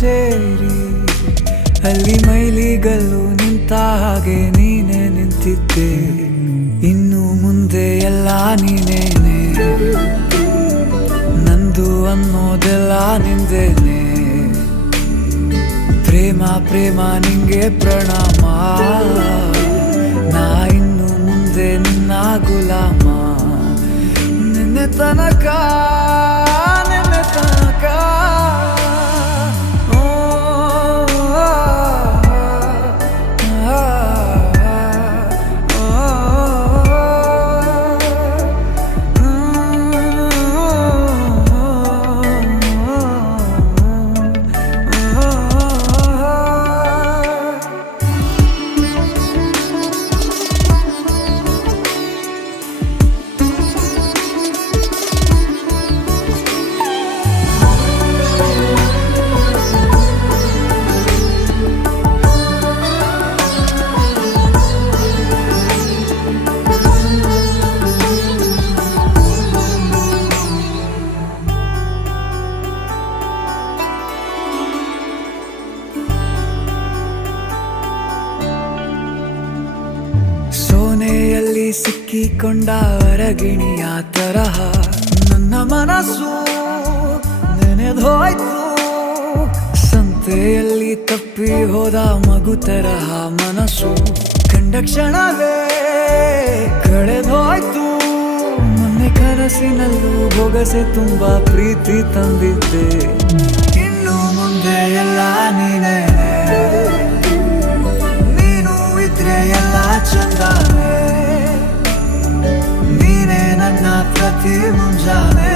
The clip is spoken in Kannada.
ಸೇರಿ ಅಲ್ಲಿ ಮೈಲಿಗಲ್ಲು ನಿಂತ ಹಾಗೆ ನೀನೇ ನಿಂತಿದ್ದೆ. ಇನ್ನು ಮುಂದೆ ಎಲ್ಲ ನೀನೇನೆ, ನಂದು ಅನ್ನೋದೆಲ್ಲ ನಿಂದೇನೆ. ಪ್ರೇಮ ಪ್ರೇಮ ನಿಂಗೆ ಪ್ರಣಾಮ, ನಾ ಇನ್ನು ಮುಂದೆ ನಿನ್ನ ಗುಲಾಮ. ನಿನ್ನೆ ತನಕ ನಿನ್ನೆ ತನಕ ಸೋನೆಯಲ್ಲಿ ಸಿಕ್ಕಿಕೊಂಡ ಅರಗಿಣಿಯ ತರಹ ನನ್ನ ಮನಸ್ಸು ನೆನೆದೋಯ್ತು. ಸಂತೆಯಲ್ಲಿ ತಪ್ಪಿ ಹೋದ ಮಗು ತರಹ ಮನಸ್ಸು ಕಂಡ ಕ್ಷಣವೇ ಕಳೆದೋಯ್ತು. ಮೊನ್ನೆ ಕನಸಿನಲ್ಲೂ ಬೊಗಸೆ ತುಂಬಾ ಪ್ರೀತಿ ತಂದಿದ್ದೆ. ಇನ್ನು ಮುಂದೆ ಎಲ್ಲ ನೀನೇ, ನೀನು ಇದ್ರೆ ಎಲ್ಲ ಚಂದಾನೆ. ನೀನೇ ನನ್ನ ಪ್ರತಿ ಮುಂಜಾನೆ.